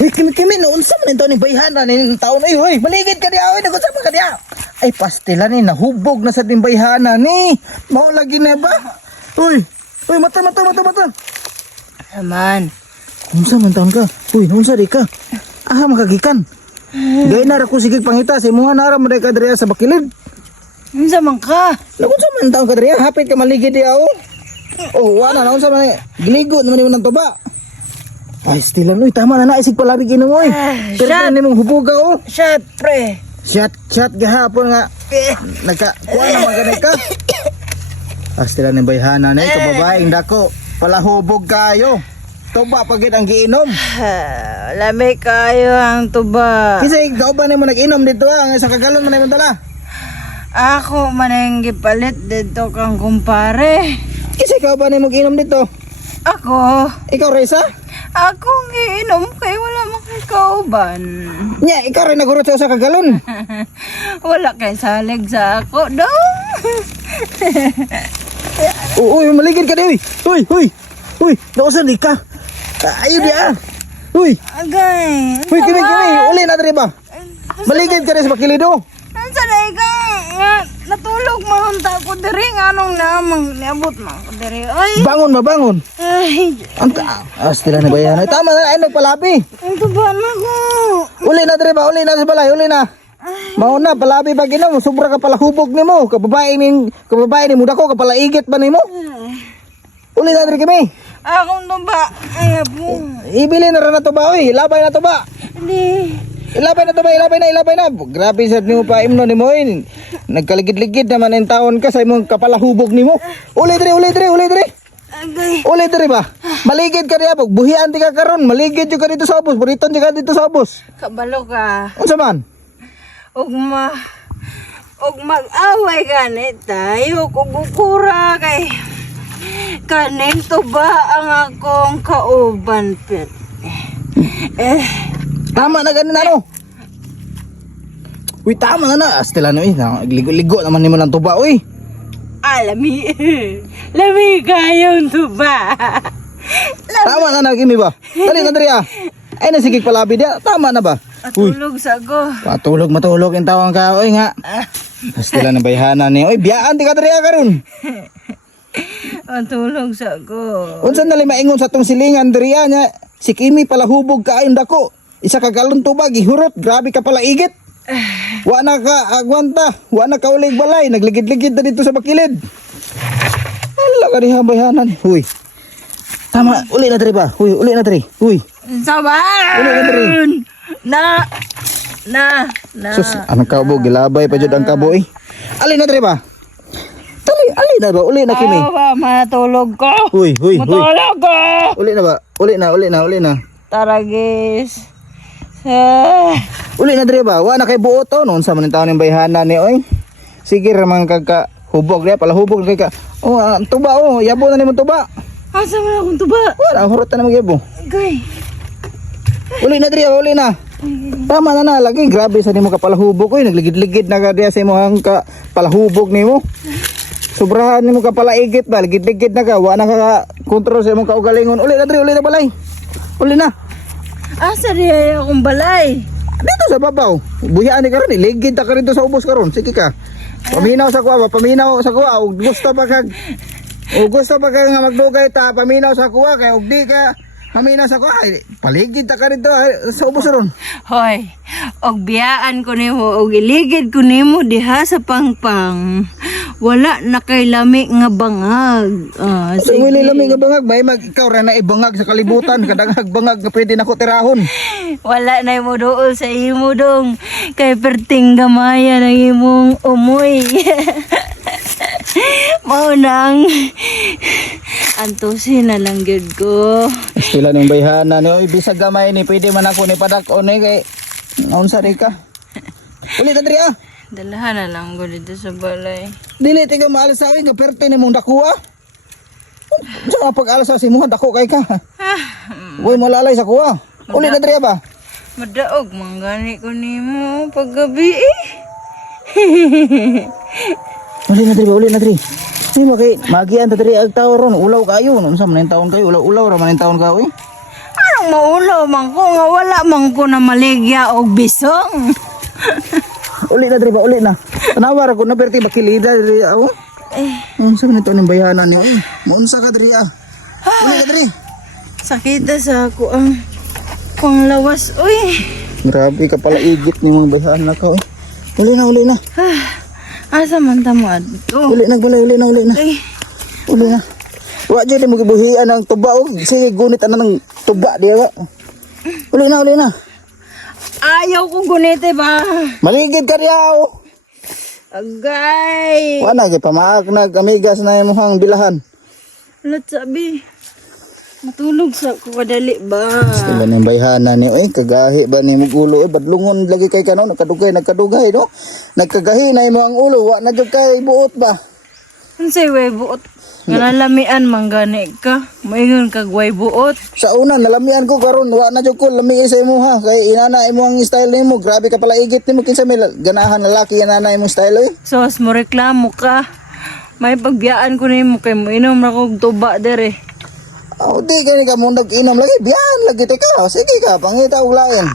Hoy, kimi noon sa man ito ni bayhana ni taon ay hoy, maligid ka diya oy, nagunsa man ka diya. Ay pastila ni nahubog na sa ting bayhana ni. Mao lagi na ba? Hoy, hoy mata. Aman. Unsa man taon ka? Hoy, unsa di ka? Ah, makagikan. Gay na ra ko sige pangita sa imong nara mo ka diya sa bakilid. Unsa man ka? Unsa man taon ka diya? Hapit ka maligid diya oh. Oh, wala na unsa man giligo naman nimo nang tuba. Ay, stilan oy, tama na na isig palabig inom oy. Pero ni mong hubuga oh. Shot, pre. Shot gahapon nga. Nagka-kuha na maganig ka. Stilan ni bayhana na ito babaeng dako. Palahubog kayo. Tuba pagit ang giinom. Lami kayo ang tuba. Kasi ikaw ba na mo nag-inom dito ang isa kagalon man na mo dala? Ako manang gipalit dito kang kumpare. Kasi ikaw ba na mo giinom dito? Ako. Ikaw Reza? Akong giinom kay wala makikauban. Nya, ikaw rin nagurot sa usa ka galon. Wala kay salig sa ako dong. Uy, maligid ka di. Uy, nausan di ka. Ayun di ah. Uy, Agay. kimi. Uli na diri ba? Maligid ka rin sa bakilido. Ansa na ikaw? Natulog mahunta ko diri nganong namang niabot man ko diri. Oy. Bangon. Ay, Ang stilan ni bayhana. Tama na ay nagpalabi. ang tuba na ko. Uli na diri ba? Uli na sa balay, uli na. Mauna palabi pag inom, sobra ka pala hubog nimo. Kababae ni muda ko kapalaigit ba nimo? Uli na diri kimi. Akong tuba. Ay, apo. Ibili na ra na to ba oy? Ilabay na to ba? Hindi. Ilabay na. Grabe sa nimo pa imno nimo oy. Nagkaligid-ligid naman ang taon ka sa imong kapalahubog nimo. Uli diri. Agay. Uli diri ba? Maligid ka diya pag buhian ti ka karon. Maligid jud ka dito sa ubos. Buriton jud ka dito sa ubos. Kabalo ka. Unsa man? Og mag-away gani tayo kugukura kay kaning tuba ang akong kauban pet. Tama na ganin ano? Uy, tama na. Astilano eh. Ligo naman nimo lang tuba uy. Lami kayong tuba. Tama na kimi ba? Dali na diri ah. Ay nasigig palabi dia. Tama na ba? Atulog sa ko. Matulog yung tawang ka oy nga. Astila na bayhana ni. Oy, biyaan ti ka diri karon. Atulog sa ko. Unsa na maingon sa tong silingan diri nya? Si Kimi pala hubog ka ayon dako. Isa ka galon tuba gihurot. Grabe ka pala igit. Wa na ka agwanta. Wa na ka ulig balay. Nagligid-ligid na dito sa bakilid. Ala ka diha bayhana ni. Huy. Tama, uli na diri ba? Uli na diri. Huy. Sabar! Uli na diri. Na. Sus, anong kabo, gilabay pa dyan ang kabo eh. Alin na dre ba? Alin na ba? Uli na kimi. Ba, matulog ko. Huy. Matulog ko. Uli na ba? Uli na. Taragis. Uli na dre ba? Wa na kay buo to. Noon sa maning taon ng bayhana ni oy. Sige ramang kagka hubog dre. Pala hubog kay ka. Oh, tuba oh. Yabo na ni mo tuba. Asa man akong tuba? Wala, hurot na magyabo. Gay. Uli na dre, uli na. Tama na lagi. Grabe sa nimo ka palahubog oy. Nagligid-ligid na ka diya sa imong ka palahubog nimo. Sobrahan nimo ka pala igit ba, ligid-ligid na ka, wa na ka kontrol sa imong kaugalingon. Uli na dre, uli na balay. Uli na. Asa diya akong balay? Dito sa babaw. Buhian ni karon, ligid ta ka rito sa ubos karon. Sige ka. Paminaw sa kuwa, og gusto ba kag nga magdugay ta, paminaw sa kuwa kay og di ka paminaw sa kuwa, paligid ta ka rito sa ubos karon. Hoy, og biyaan ko nimo og iligid ko nimo diha sa pangpang. Wala na kay lami nga bangag. Sa wili lami nga bangag, may ikaw ra na ibangag sa kalibutan, kadagag bangag nga pwede nako tirahon. Wala na mo dool sa imo dong. Kay perting gamaya ng imong umoy. Maunang antusin na lang gyud ko. Sila ng bayhana ni oy bisag gamay ni pwede man ako ni padak-on ni kay naunsa ri ka. Uli na diri ah. Dalahan na lang ko dito sa balay. Dili tiga maalas sa nga perte ni mong dakuha. Sa pag-alas sa simuhan dako kay ka. Uy malalay sa kuha. Uli na diri ba? Madaog manggani ko nimo paggabi eh. Uli na diri. Di ba kay magian ta diri ag tao ron ulaw kayo. Unsa man taon kayo? Ulaw ra man taon ka oy. Anong maulo man ko nga wala man ko na maligya og bisong. Uli na diri ba, uli na. Tanawar ko na perti bakilida diri ako. Unsa man ito ning bayanan niyo? Muunsa ka diri ah. Uli ka diri. Sakit na sa ako ang panglawas. Uy. Grabe ka pala igit ni mga bayanan ka. Uli na. Asa man ta mo adto? Uli na. Ay, Uli na. Wa jud mo gibuhian ang tuba og sige gunit ana ng tuba diya wa. Uli na. ayaw kong gunite ba? Maligid ka diyaw. Agay. Wa na kay pamaak nag-amigas na imong bilahan. Lat sabi. Matulog sa ko kadali ba? Sila ning bayhana ni oy kagahi ba ni mong ulo badlungon lagi kay kanon nagkadugay no. Nagkagahi na imo ang ulo wa na jud kay buot ba. Unsay way buot? Nga nalamian manggani ka. Moingon kag way buot. Sa una nalamian ko karon wa na jud ko lami sa imo ha kay inana imo ang style nimo grabe ka pala igit nimo kinsa may ganahan lalaki inana imo style oy. Sos mo reklamo ka. May pagbiyaan ko nimo kay mo inom ra kog tuba dere. Oh, di kani ka mo nag-inom lagi biyan lagi te ka. Sige ka pangita ulayan.